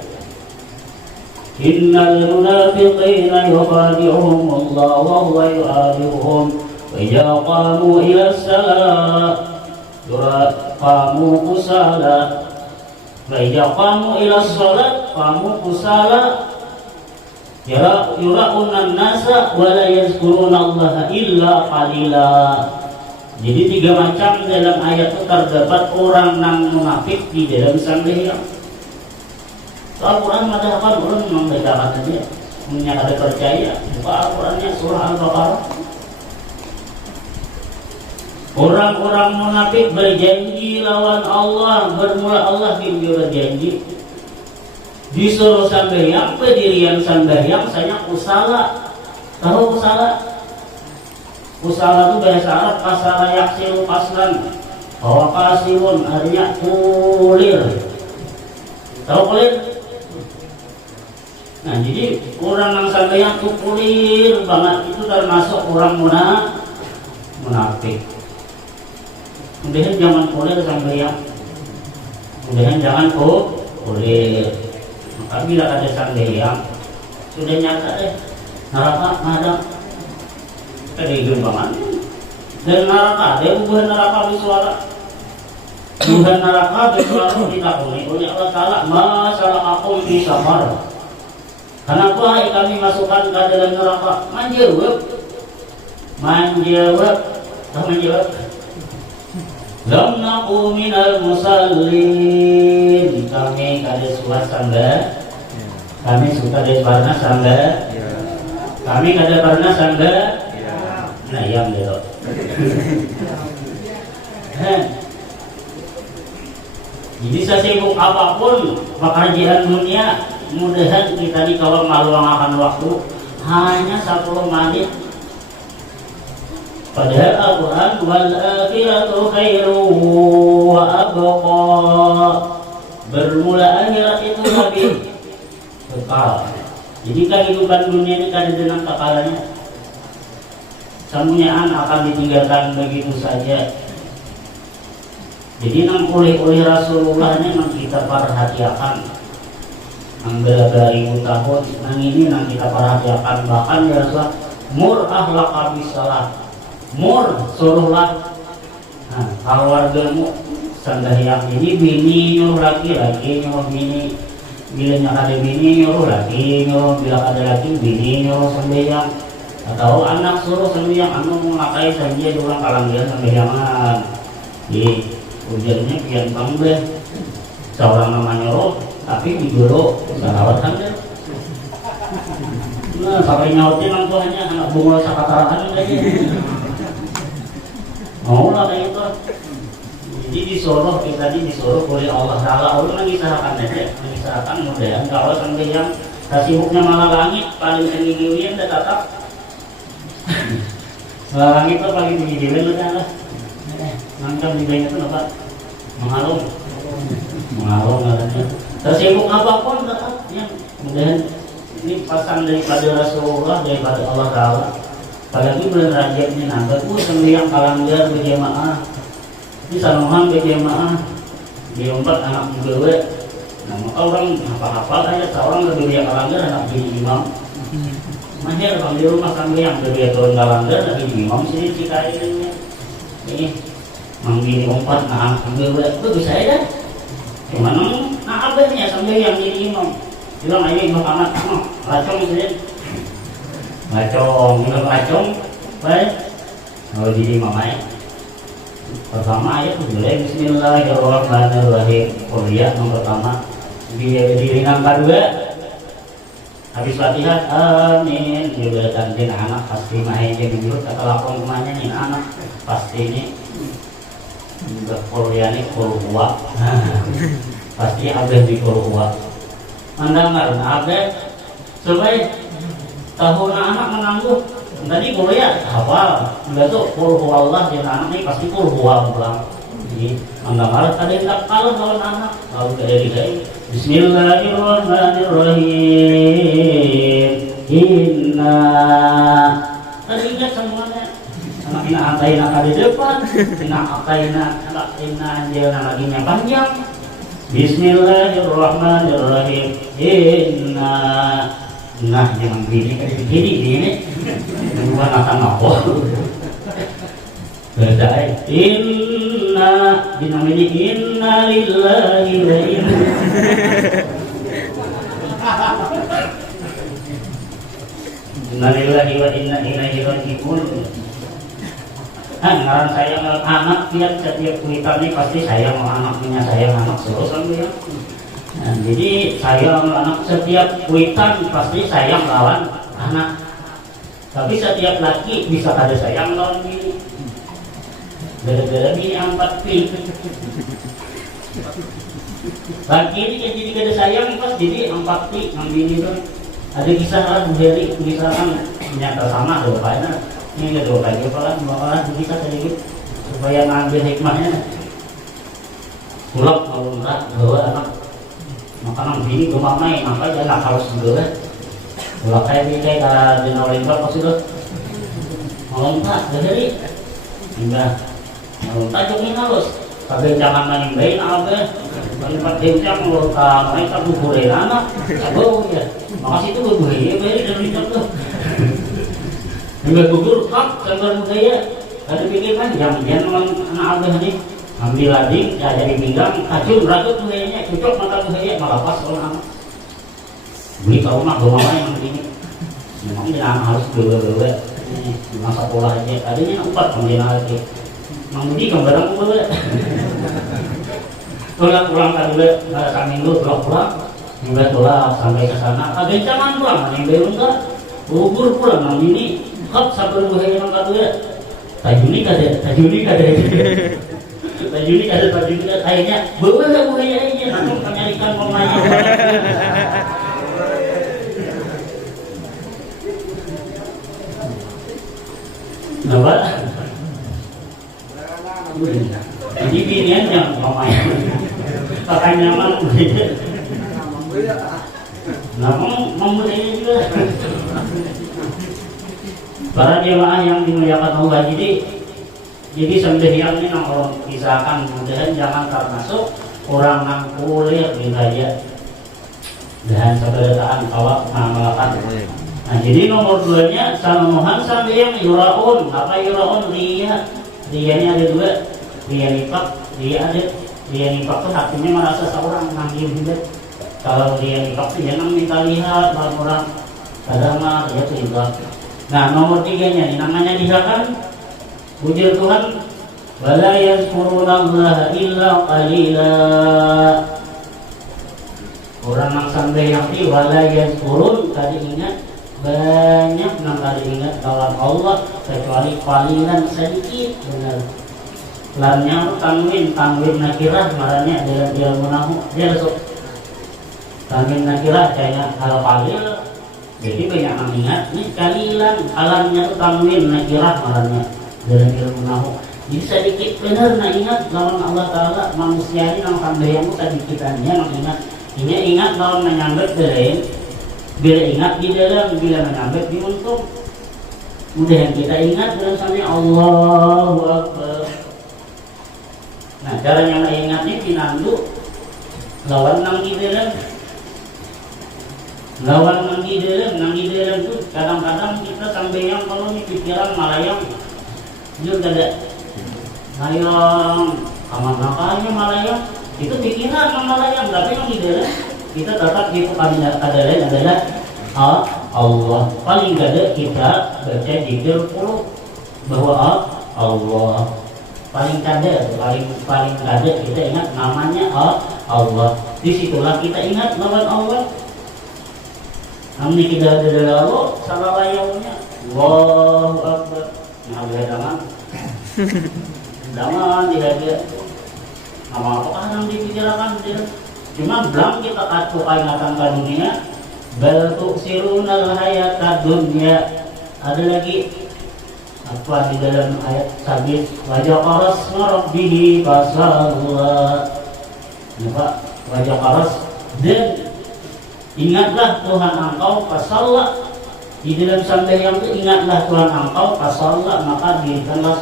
Innal munafiqina yukhadi'uhum Allah wa huwa yu'adi'uhum wa idza qamu ila as-salat qamu kusala wa idza qamu ila as-salat qamu kusala yura'una an-nasa wa la yazkuruna Allah illa qalila. Jadi 3 macam dalam ayat itu terdapat orang yang munafik di dalam sambahyang. Al-Quran mengatakan orang membacakan saja, punya ada percaya. Buka Al-Qurannya surah Al-Baqarah. Orang-orang munafik berjanji lawan Allah, bermula Allah bimbing berjanji. Disuruh sambahyang, pendirian sambahyang, saya kusala. Tahu kusala? Kusala itu bahasa Arab, kasara yaksilu paslan, bahwa kasirun artinya kulir. Tahu kulir? Nah, jadi orang yang sambahyang itu kulir banget, itu termasuk orang munafik. Mudahan jangan kulir sambahyang. Mudahan jangan kulir. Maka bila ada sambahyang sudah nyata deh neraka ada kedegan banget. Dan neraka ada bukan neraka visual. Bukan neraka visual ditakuni oleh Allah Ta'ala, masalah aku di safar. Kenapa kami masukkan ke dalam neraka? Menjawab. Lam naku minal musallin. Kami kada suka samba. Kami suka desbarna samba. Kami kada pernah samba. Nah, yang gitu. Jadi sesibuk apapun pekerjaan dunia, mudahan kita nih kalau meluangkan waktu hanya 10 menit. Padahal Al-Quran wal akhiratu khairu wa abqa, bermula akhirat itu lebih kekal. Jadi kehidupan dunia ini kada dengan kekalannya. Semuanya akan ditinggalkan begitu saja. Jadi nang oleh Rasulullah ini nang kita perhatikan. Nang berapa ribu tahun nang ini nang kita perhatikan, bahkan ya Rasulullah mur akhlaq bisalah. Mur suruhlah keluargamu sambahyang ini bini nyuruh laki-laki nyuruh bini bilanya ada bini nyuruh laki nyuruh, bila ada laki bini nyuruh sembahyang, atau anak suruh sembahyang, anu ngakai saja orang kalanggian sembahyangan. Di ujarnya kian pangbe, seorang nama nyuruh, tapi di guru salawatan deh. Nah, sampai nyautin orang tuanya anak bunga sakatarahan aja. Mau lah kayak itu. Jadi disuruh, kita tadi disuruh oleh Allah Ta'ala. Allah mengisahkan aja, mengisahkan mudah. Kalau sampai yang sibuknya malah langit, paling tinggi-tinggian udah tatap. Malah langit tuh paling tinggi-tinggian udah lah. Nangkap di banyak itu apa? Menghalung katanya. Tersibuk apapun tetap yang kemudian ini pesan daripada Rasulullah, daripada Allah Ta'ala. Apalagi bulan Rajab ini nambah sembahyang kalanggar berjamaah, ini sanuhan berjamaah, diumpat anak muda. Nah maka orang hafal aja, seorang berjamaah kalanggar anak jadi imam. Mahir bang di rumah sambayang berjamaah turun kalanggar lagi jadi imam sini jika ini manggil umpat anak muda itu bisa ya. Cuman nah abahnya sambayang jadi imam. Bilang ayo imam anak racong saja. Ngacong, baik. Kalau jadi mamai, pertama ayat mulai Bismillahirrahmanirrahim. Kuliah yang pertama, diri yang kedua, habis latihan, amin. Juga tantin anak pasti main jadi menurut kata lakon kemana nih anak pasti ini juga kuliah ini kuruwa, pasti abah di kuruwa. Mendengar abah, supaya tahu anak menangguh tadi boleh ya hafal enggak tuh Allah dan anak ini pasti pulang jadi anda malas ada yang tak kalah kalau anak lalu dari Bismillahirrahmanirrahim inna tadi ingat semuanya anak ina ataina ada depan ina ataina anak ina anjil laginya panjang Bismillahirrahmanirrahim inna. Nah, jangan gini, bukan akan apa. Beda, inna, dinamanya inna lillahi wa inna lillahi wa inna ilaihi raji'un. Ngaran sayang anak tiap setiap kuitan ini pasti sayang anak punya sayang anak terus ya. Nah, jadi sayang anak setiap kuitan pasti sayang lawan anak. Tapi setiap laki bisa ada sayang lawan bini. Gara-gara bini 4 pil. Laki ini jadi kada sayang pas jadi 4 pil nang bini tuh. Ada kisah lah Bu Heri, misalkan nyata sama ada bapaknya. Ini ada bapaknya pelan bakalan bisa sedikit supaya ngambil hikmahnya. Pulang kalau enggak bawa anak makanan bini kemamai maka jangan harus segera kalau kayak ini kayak di Nolimba pasti tuh melompat dari hingga melompat jauhin halus tapi jangan main bain apa melompat kencang melompat mereka buburin anak aduh ya makasih itu buburin ya beri dari tuh hingga gugur kap sambil budaya ada pikiran jangan anak abah nih ambil lading, ya jadi pinggang, kacung, ragut buhayanya, cocok mata buhaya, malah pas kalau anak beli ke rumah, bawa yang begini memang dia harus dua-dua di masa pola aja, tadinya 4 kemudian lagi memudi kembarang dua pulang tadi seminggu pulang hingga pulang sampai ke sana, agak jangan pulang, yang belum enggak ubur pulang, nah ini kap sabar buhaya yang kedua tajuni kada Tajuni akhirnya bawa lah buaya aja langsung penyarikan pemain. Kenapa? Jadi binian yang pemain pakai nyaman namun membudaya juga para jemaah yang dimuliakan Allah jadi sembahyang ini kalau misalkan mudahan jangan termasuk orang yang kulir di raja dan seberataan kalau mengamalkan. Nah jadi nomor 2-nya sanuhan sembahyang yuraun. Apa yuraun? Riyanya ada 2, riya nifak, riya nipak itu artinya merasa seorang nanggil juga Kalau dia divaksin jangan minta lihat orang-orang agama ya itu juga. Nah nomor 3-nya ini namanya misalkan ujar Tuhan wala yazkurunallaha illa qalila. Orang yang sampai yang di wala yazkurun tadi ingat banyak yang kali ingat kawan Allah kecuali qalilan sedikit benar. Lamnya tanwin nakirah marahnya dalam ilmu nahu dia masuk tanwin nakirah kayak hal qalil. Jadi banyak yang ingat ini kalilan alamnya itu tanwin nakirah marahnya dalam ilmu nahu. Jadi sedikit benar nak ingat lawan Allah Taala manusia ini nang sampai yang sedikitannya nang ingat. Ini ingat lawan menyambut dari bila ingat di dalam bila menyambut di untung. Mudah kita ingat dalam sampai Allahu Akbar. Nah caranya mengingatnya dinandu lawan nang di dalam nang di dalam itu kadang-kadang kita sampai yang kalau ini pikiran malayang juga ada malayang kamar makanya malayang itu pikiran malayang tapi yang di dalam kita tetap itu ada lain adalah Allah. Paling kada kita baca zikir bahwa Allah paling kada kita ingat namanya Allah. Disitulah kita ingat lawan Allah. Namun kita ada Allah salah layaknya Allahu Akbar. Nah lihat daman tidak dia nama apakah yang dibicarakan dia cuma belang kita atuh ingatan dunia bal tu'sirunal hayatad dunya. Ada lagi apa di dalam ayat sabit wajah qaras rabbihi fasallah. Nampak wajah qaras dan ingatlah Tuhan engkau fasallah. Di dalam sambahyang itu ingatlah Tuhan engkau fasallah maka dirikanlah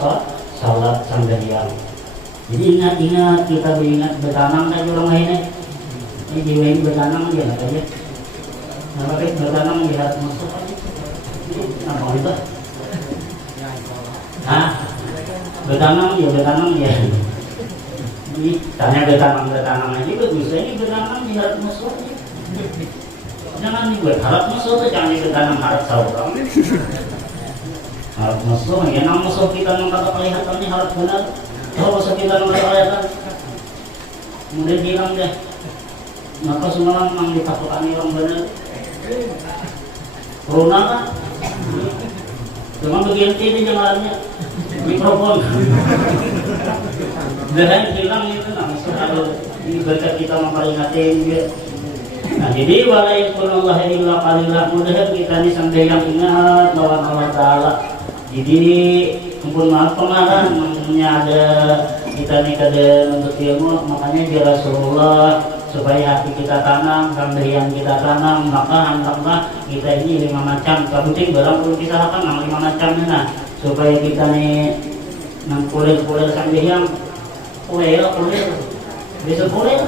salat sambahyang. Jadi ingat kita beringat bertanam kan orang lainnya. Ini jiwa ini bertanam dia nggak aja. Nah pakai bertanam lihat masuk aja. Nampak itu? Nah bertanam ya. Ini tanya bertanam aja bisa ini bertanam lihat masuk aja. Jangan dibuat harap masuk tuh jangan bertanam harap saudara. Harap masuk ya nang masuk kita nang kata kelihatannya harap benar. Kalau masuk kita nang kata kelihatan kemudian bilang deh maka semua orang ditakutkan orang benar. Corona kan cuma bagian ini jalannya mikrofon dan bilang itu nah kalau ini berkat kita memperingatin dia. Nah jadi walaikulallah illa qalillah mudah kita ini sampai yang ingat lawan Allah Ta'ala. Jadi ampun maaf kemarin namanya ada kita nih kada untuk ilmu makanya dia Rasulullah supaya hati kita tanam sampai yang kita tanam maka hendaklah kita ini 5 macam kabuting barang perlu disalahkan 5 macam nah supaya kita nih nang kulir sampai yang kulir bisa kulir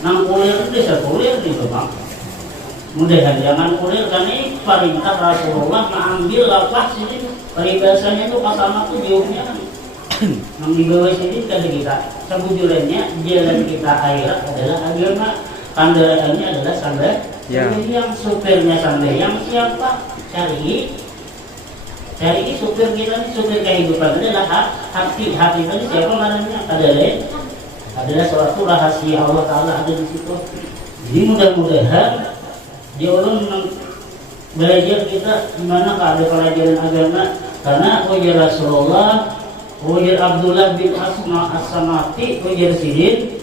nang kulir bisa kulir gitu bang. Mudahan jangan kulir karena ini perintah Rasulullah mengambil lapas sini peribahasanya itu kasama tuh jauhnya kan yang di bawah sini kada kita sebujulannya jalan kita akhirat adalah agama kendaraannya adalah sampai yang supirnya sampai yang siapa cari supir kita nih supir kehidupan adalah hati tadi siapa namanya adalah suatu rahasia Allah Ta'ala ada di situ. Jadi mudah-mudahan dia orang belajar kita gimana ada pelajaran agama karena ujar Rasulullah ujar Abdullah bin Asma As-Samati ujar Sidin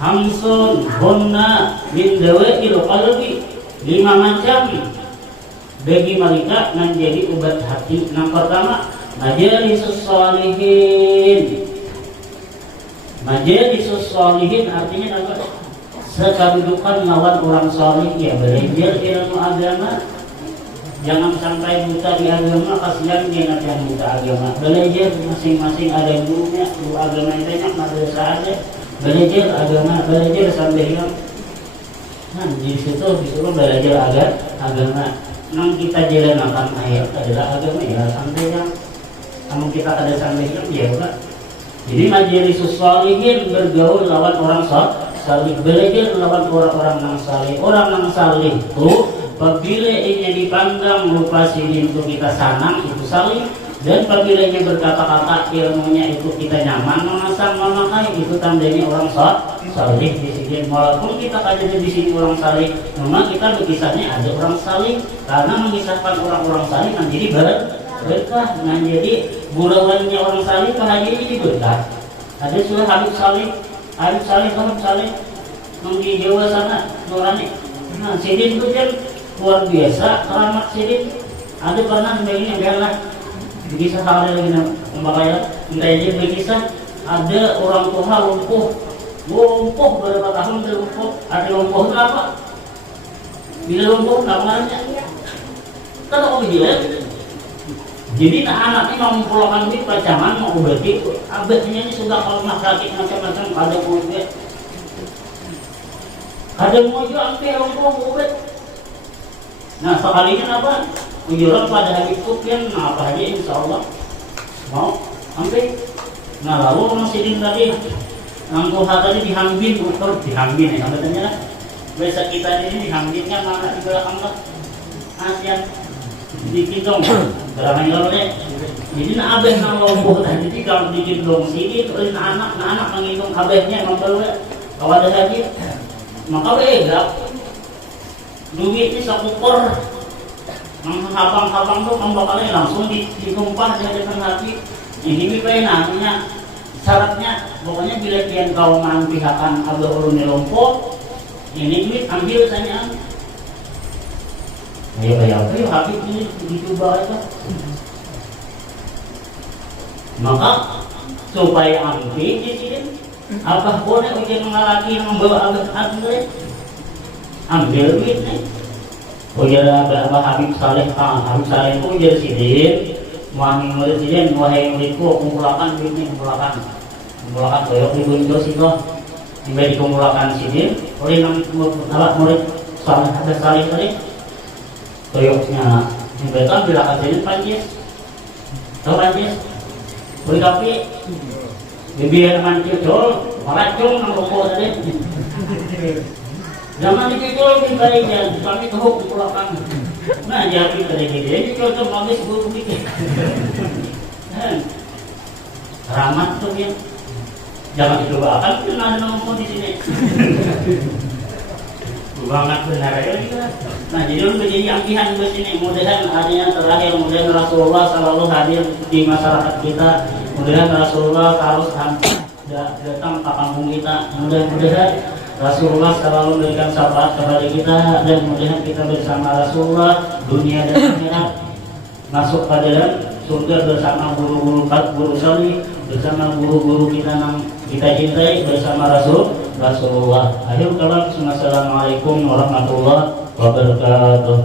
hamsun hunna min dawa'il qalbi 5 macam bagi mereka menjadi obat hati. Yang pertama majalisus sholihin artinya apa? Sekadudukan lawan orang salih ya belajar ilmu agama. Jangan sampai buta di agama kasihan dia nanti yang buta agama. Belajar masing-masing ada gurunya, guru agama itu banyak madrasah aja. Belajar agama, belajar sampai yang nah di situ disuruh belajar agama. Nang kita jalan akan ayat adalah agama ya sampai yang namun kita ada sampai yang ya udah. Jadi majelisus sholihin bergaul lawan orang salih. Belajar lawan orang-orang yang salih. Orang yang salih itu apabila ini dipandang lupa sidin itu kita sanang itu salih. Dan apabila ini berkata-kata ilmunya itu kita nyaman mengasah memakai itu tandanya orang salih di sini. Walaupun kita ada di sini orang salih, memang kita berkisahnya ada orang salih karena mengisahkan orang-orang salih menjadi berkah. Nah jadi gurauannya orang salih bahagia ini berkah. Ada surah Habib Salih di Jawa sana nurani. Nah sidin itu kan luar biasa keramat sidin. Ada pernah begini adalah kisah ada lagi membakaya kita aja berkisah ada orang tua lumpuh berapa tahun dia lumpuh. Ada lumpuh itu apa? Bila lumpuh namanya kan kok gila. Jadi anaknya mau mempulangkan duit pacangan mau berarti abadnya ini sudah kalau nak sakit macam-macam ada murid sampai lumpuh murid. Nah sekalinya apa? Ujuran pada Habib Sufyan, nah apa aja insya Allah mau sampai. Nah lalu orang sidin tadi Nangkuha tadi dihambin, ukur dihambin ya katanya lah. Biasa kita ini dihambinnya mana di belakang lah ASEAN dikidong beramai lornya. Jadi nak abeh nang lomboh tadi di kalau dikidong sini terus anak menghitung abehnya membawa kawan lagi. Maka beda duitnya sekupur habang-habang tuh pembakalnya langsung ditumpah di hadapan hati. Ini namanya syaratnya pokoknya bila kian kau mempihakan abah ulun lompo ini duit ambil saja. Ayo Habib ini dicoba aja. Maka supaya ambil di sini apa boleh ujian mengalaki membawa abah ambil duit nih. Ujar Abah Habib Saleh itu ujar sidin wahai murid sidin, wahai muridku kumpulkan duitnya, kumpulkan koyok dibunuh situ sampai dikumpulkan sidin oleh murid Saleh Abah Saleh tadi koyoknya mereka bilakan sidin panjis tahu panjis beri kopi biar mancil jol maracung nang rokok tadi. Zaman itu lebih baiknya kami tahu dipulangkan. Nah jadi tadi ini cocok habis guru mikir. Rahmat tuh ya. Jangan dicobakan kan ada nomor di sini. Banget benar ya. Nah jadi menjadi ampihan di sini. Mudah-mudahan adanya terakhir, mudah-mudahan Rasulullah selalu hadir di masyarakat kita. Mudah-mudahan Rasulullah harus datang ke kampung kita. Mudah-mudahan Rasulullah selalu memberikan syafaat kepada kita dan mudah-mudahan kita bersama Rasulullah dunia dan akhirat masuk ke dalam surga bersama guru salih, bersama guru-guru kita yang kita cintai, bersama Rasulullah. Akhir kalam, assalamualaikum warahmatullahi wabarakatuh.